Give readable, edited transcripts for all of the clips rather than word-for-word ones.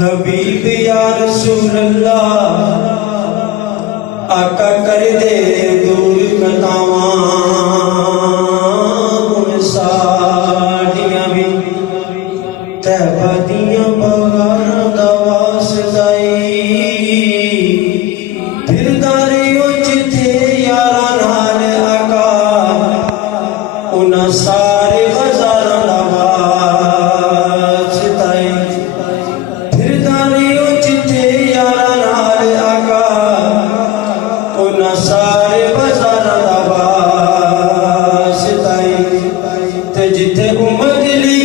हबीब या रसूल अल्लाह आका कर दे दूर खतावां साड़ियां भी तैबा दियां बगारां दा वास्ताई फिरदा रहियो जिथे यारां नाल आका उन्हां सारे बाज़ारां दा वास्ताई फिरदा रहियो जिथे यारां नाल आका उन्हां सारे बाज़ारां दा वास्ताई ते जिथे उम्मत ली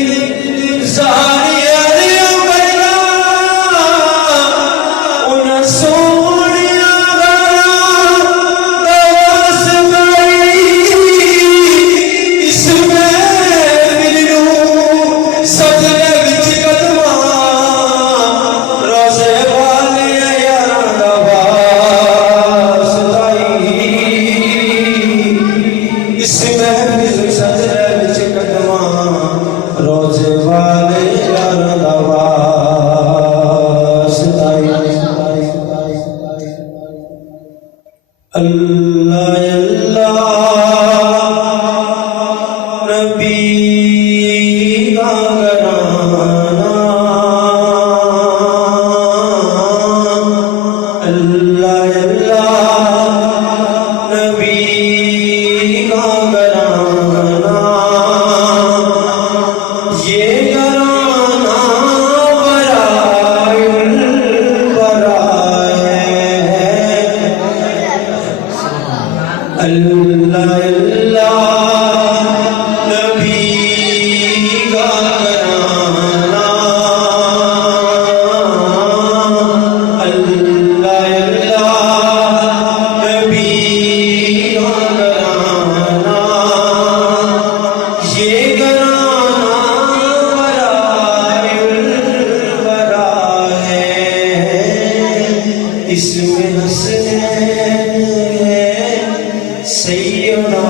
अल्लाह अल्लाह नबी का घराना अल्लाह अल्लाह नबी का घराना ये घराना बरायुल बरा अल्लाह अल्लाह नबी का घराना अल्लाह अल्लाह नबी का घराना ये घराना बरायुल बरा है इसमें हसनैन सैयदा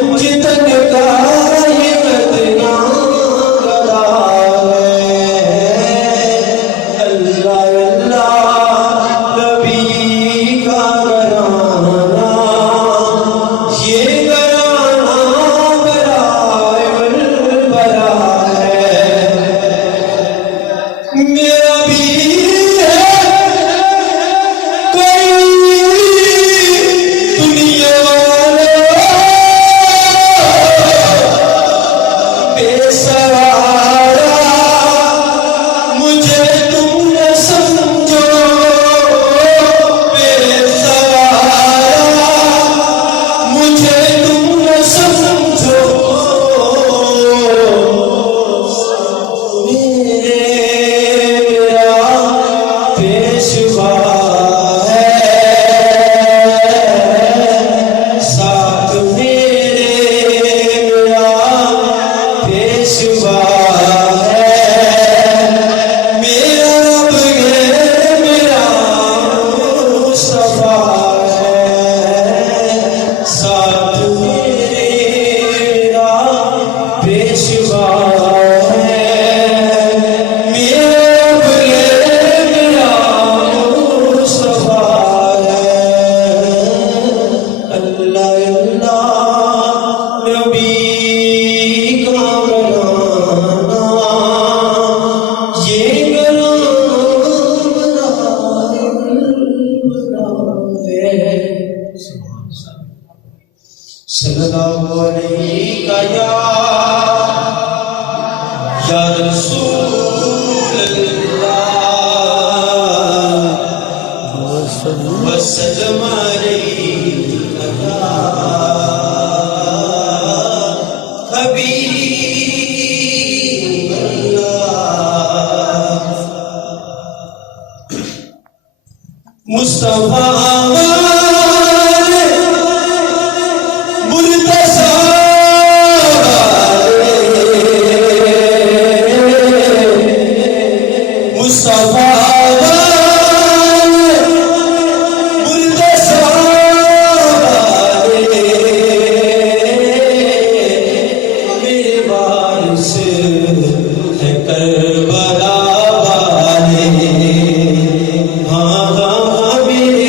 मंच तक का ये मदीना गड़ा है। अल्लाह अल्लाह नबी का घराना, ये घराना बराए बरा है। मेरा भी है कोई दुनिया वालों बेसहारा, मुझे तुम न समझो बेसहारा, मुझे तुम न समझो। मेरा पेशवा है साथ मेरे, मेरा पेशवा है। मेरा रब है, मेरा मुस्तफा है साथ मेरा पेशवा है। मेरा रब है, मेरा मुस्तफा है। अल्लाह अल्लाह नबी का घराना, ये घराना है। सल्लल्लाहु अलैहि या रसूल अल्लाह वसल्लम अलैका या हबीब अल्लाह। मुस्तफा मुर्तज़ा मुस्तफा मुर्तज़ा मेरे वारिस है करबला वाले। हाँ हाँ मेरे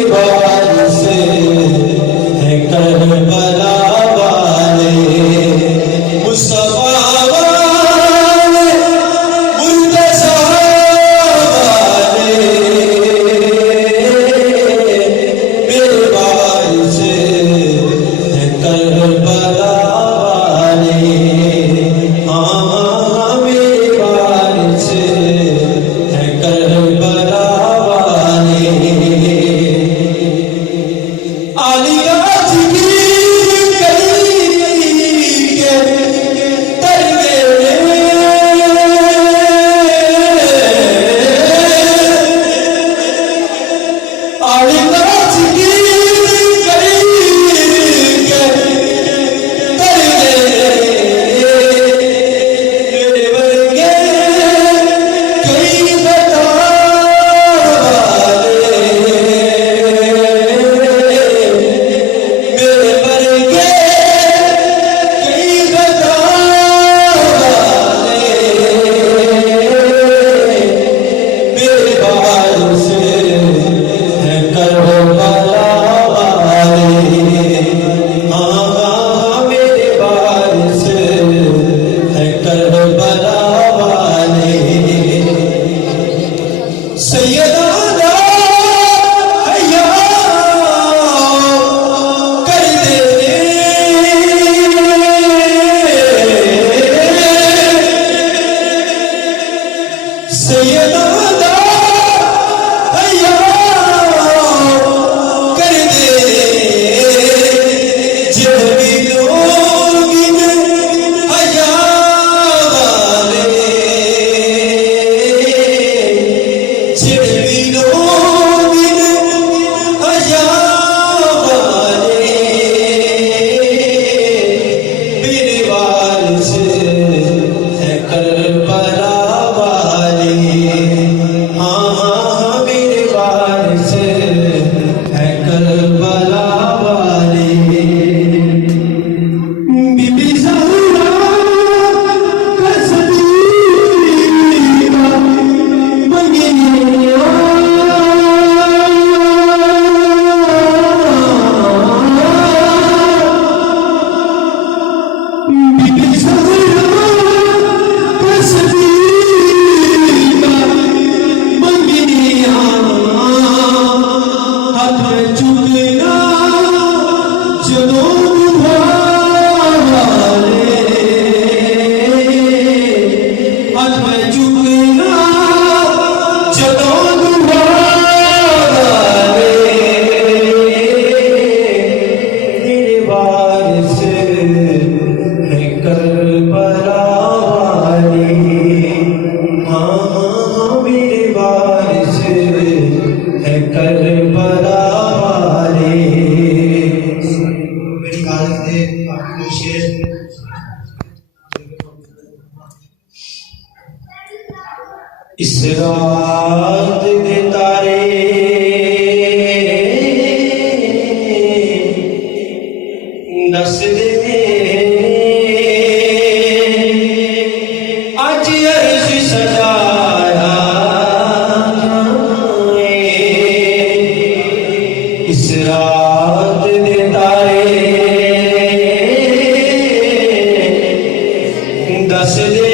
महाराज दे अपने शेर इस रात दे तारे दस दे अज अर्श सजाया जाए इस रात दे तारे दस दे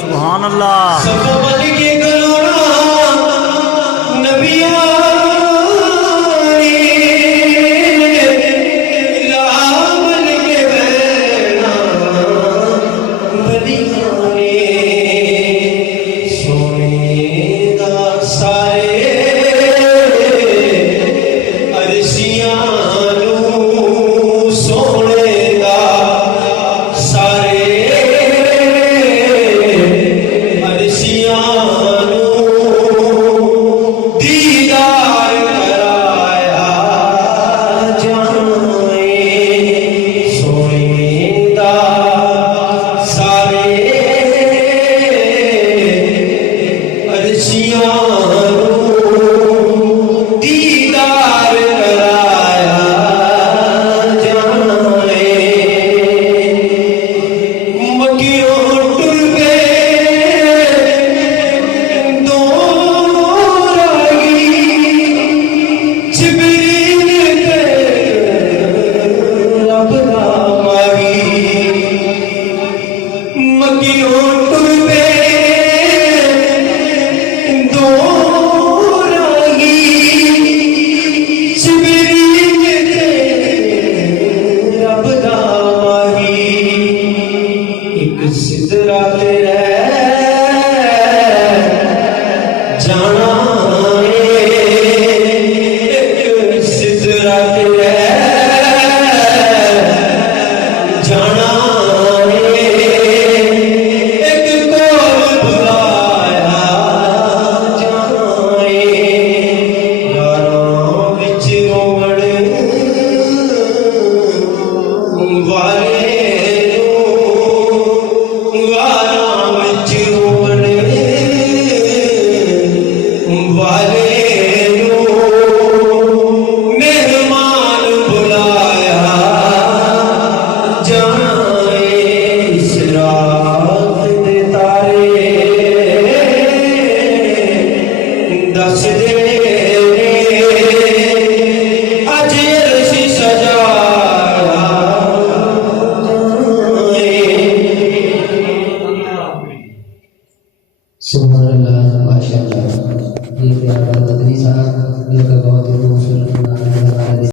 सुभान अल्लाह सुभानअल्लाह माशाअल्लाह। ये प्यारा मदनी साहब, ये बहुत ही खूबसूरत